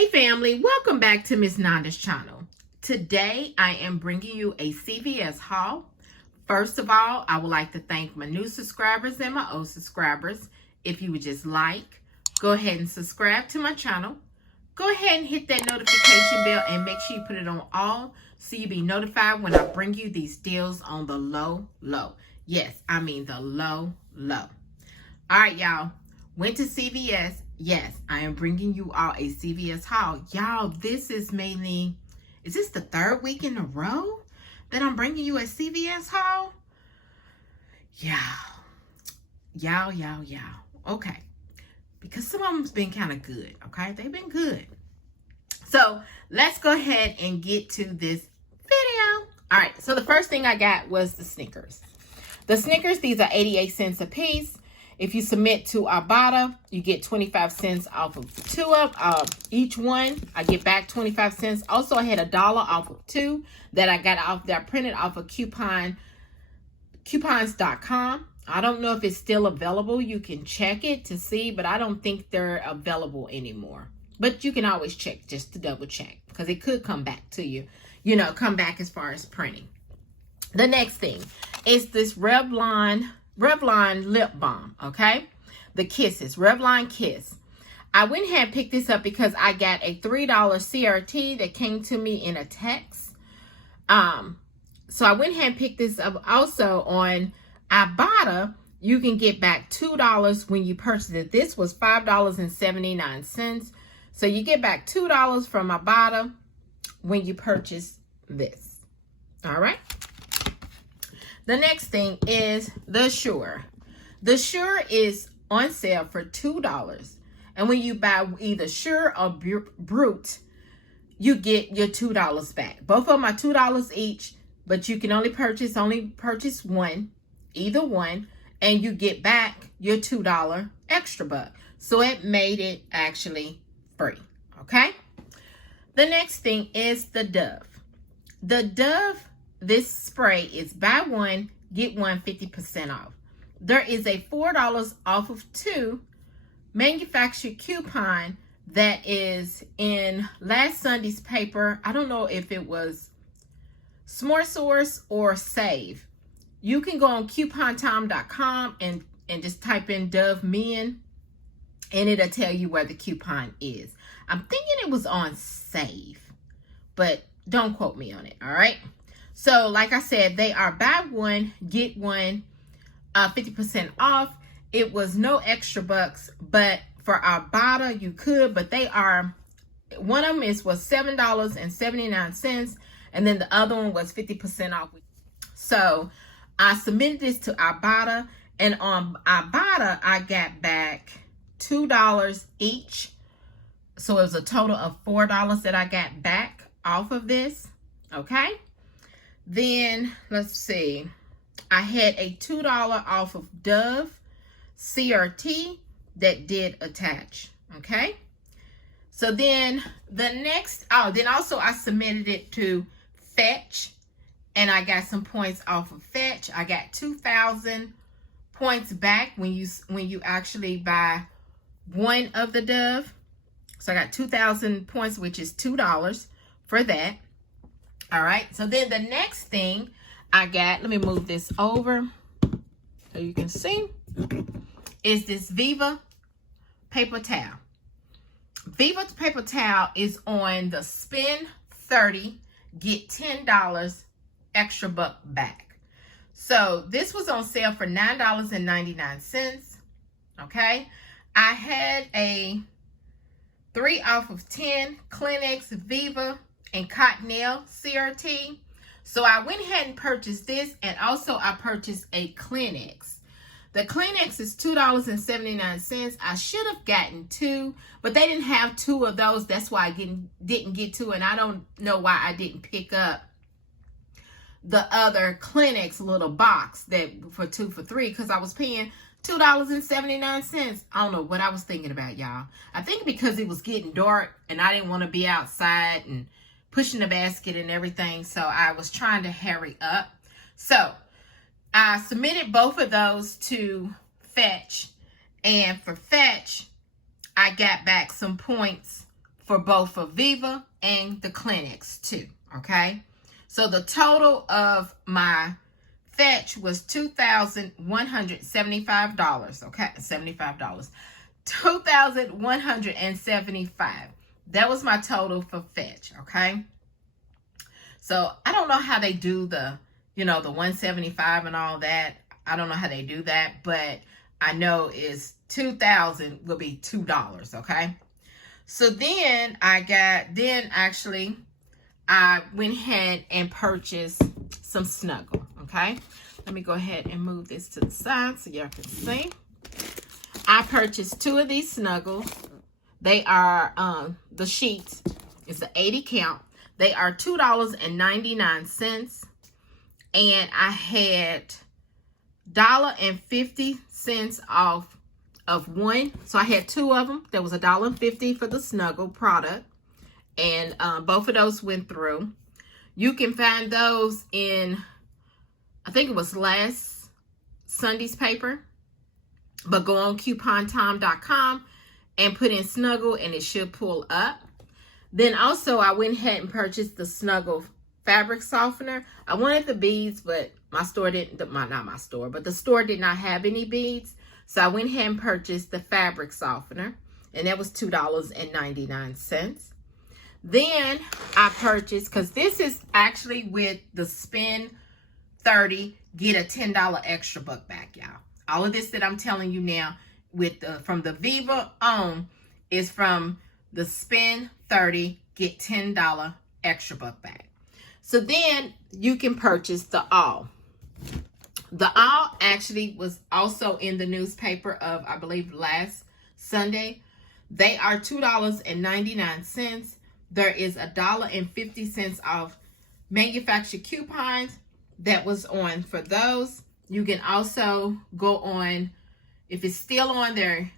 Hey family, welcome back to Miss Nanda's channel. Today I am bringing you a CVS haul. First of all, I would like to thank my new subscribers and my old subscribers. If you would just like, go ahead and subscribe to my channel. Go ahead and hit that notification bell and make sure you put it on all so you'll be notified when I bring you these deals on the low. Yes, I mean the low. All right, y'all. Went to CVS. Yes, I am bringing you all a CVS haul. Y'all, this is mainly, is this the third week in a row that I'm bringing you a CVS haul? Y'all. Okay. Because some of them's been kind of good, okay? They've been good. So, let's go ahead and get to this video. All right, so the first thing I got was the Snickers. The Snickers, these are 88 cents a piece. If you submit to Ibotta, you get 25 cents off of each one. I get back 25 cents. Also, I had $1 off of 2 that I got off that I printed off of coupons.com. I don't know if it's still available. You can check it to see, but I don't think they're available anymore. But you can always check just to double check because it could come back to you. You know, come back as far as printing. The next thing is this Revlon lip balm, okay? The Kisses, Revlon Kiss. I went ahead and picked this up because I got a $3 CRT that came to me in a text. So I went ahead and picked this up. Also on Ibotta, you can get back $2 when you purchase it. This was $5.79. So you get back $2 from Ibotta when you purchase this. All right. The next thing is the Chere'er. The Chere'er is on sale for $2. And when you buy either Chere'er or Brute, you get your $2 back. Both of them are $2 each, but you can only purchase one, either one, and you get back your $2 extra buck. So it made it actually free, okay? The next thing is the Dove. The Dove, this spray is buy one, get one 50% off. There is a $4 off of 2 manufactured coupon that is in last Sunday's paper. I don't know if it was Smart Source or Save. You can go on coupontime.com and just type in Dove Men and it'll tell you where the coupon is. I'm thinking it was on Save, but don't quote me on it, all right? So, like I said, they are buy one, get one, 50% off. It was no extra bucks, but for Ibotta, you could, but they are, one of them was $7.79, and then the other one was 50% off. So, I submitted this to Ibotta, and on Ibotta, I got back $2 each. So, it was a total of $4 that I got back off of this, okay? Then, let's see, I had a $2 off of Dove CRT that did attach, okay? So then the next, then also I submitted it to Fetch, and I got some points off of Fetch. I got 2,000 points back when you actually buy one of the Dove. So I got 2,000 points, which is $2 for that. All right, so then the next thing I got, let me move this over so you can see, is this Viva paper towel. Viva paper towel is on the spend 30, get $10 extra buck back. So this was on sale for $9.99, okay? I had a 3 off of 10 Kleenex Viva and Cottonelle CRT. So I went ahead and purchased this, and also I purchased a Kleenex. The Kleenex is $2.79. I should have gotten 2, but they didn't have 2 of those. That's why I didn't get 2, and I don't know why I didn't pick up the other Kleenex little box that for 2 for $3, because I was paying $2.79. I don't know what I was thinking about, y'all. I think because it was getting dark and I didn't want to be outside and pushing the basket and everything, so I was trying to hurry up. So I submitted both of those to Fetch, and for Fetch I got back some points for both for Viva and the clinics too, okay? So the total of my fetch was $2,175, okay? $75. $2,175. That was my total for fetch, okay? So I don't know how they do the, the 175 and all that. I don't know how they do that, but I know is 2,000 will be $2, okay? So then I went ahead and purchased some Snuggle, okay? Let me go ahead and move this to the side so y'all can see. I purchased 2 of these Snuggles. They are the sheets. It's an 80 count. They are $2.99. And I had $1.50 off of one. So I had 2 of them. There was $1.50 for the Snuggle product. And both of those went through. You can find those in, I think it was last Sunday's paper. But go on coupontime.com and put in Snuggle and it should pull up. Then also I went ahead and purchased the Snuggle fabric softener. I wanted the beads, but my store didn't, not my store, but the store did not have any beads. So I went ahead and purchased the fabric softener, and that was $2.99. Then I purchased, because this is actually with the spend 30, get a $10 extra buck back, y'all. All of this that I'm telling you now with from the Viva on is from the spend 30, get $10 extra buck back. So then you can purchase the all. The all actually was also in the newspaper of, I believe, last Sunday. They are $2.99. There is $1.50 off manufactured coupons that was on for those. You can also go on, if it's still on there,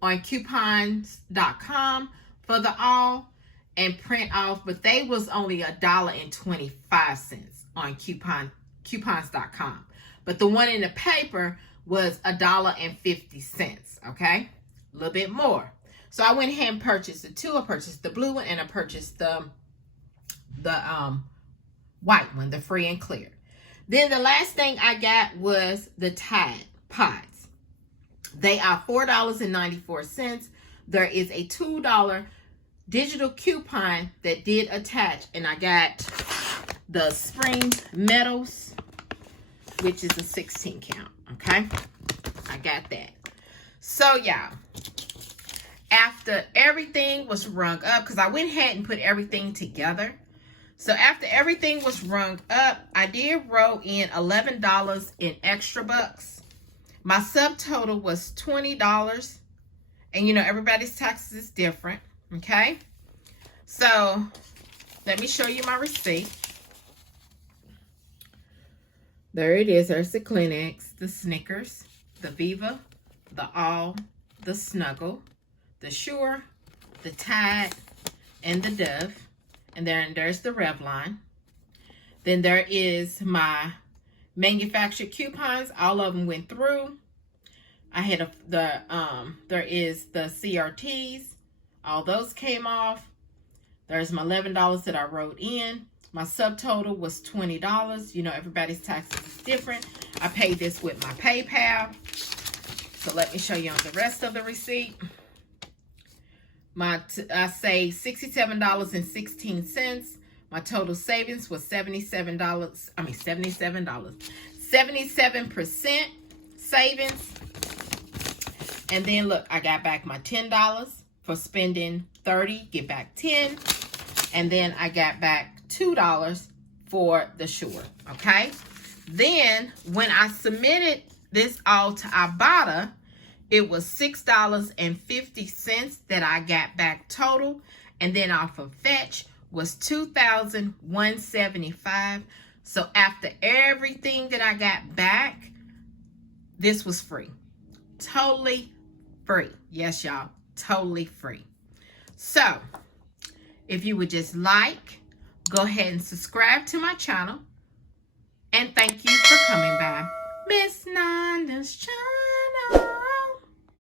on coupons.com for the all and print off, but they was only $1.25 on coupons.com. But the one in the paper was $1.50, okay? A little bit more. So I went ahead and purchased the 2. I purchased the blue one and I purchased the white one, the free and clear. Then the last thing I got was the Tide Pods. They are $4.94. There is a $2 digital coupon that did attach, and I got the Spring Metals, which is a 16 count, okay? I got that. So, y'all, after everything was rung up, because I went ahead and put everything together. So after everything was rung up, I did roll in $11 in extra bucks. My subtotal was $20. And you know, everybody's taxes is different, okay? So let me show you my receipt. There it is. There's the Kleenex, the Snickers, the Viva, the All, the Snuggle, the Sure, the Tide, and the Dove. And then there's the Revlon. Then there is my manufactured coupons. All of them went through. I had there is the CRTs. All those came off. There's my $11 that I wrote in. My subtotal was $20. You know, everybody's taxes is different. I paid this with my PayPal. So let me show you on the rest of the receipt. I saved $67.16. My total savings was $77. 77% savings. And then look, I got back my $10 for spending 30, get back 10. And then I got back $2 for the Sure, okay? Then when I submitted this all to Ibotta, it was $6.50 that I got back total. And then off of Fetch was $2,175. So after everything that I got back, this was free. Totally free. Yes, y'all. Totally free. So if you would just like, go ahead and subscribe to my channel. And thank you for coming by Miss Nanda's channel.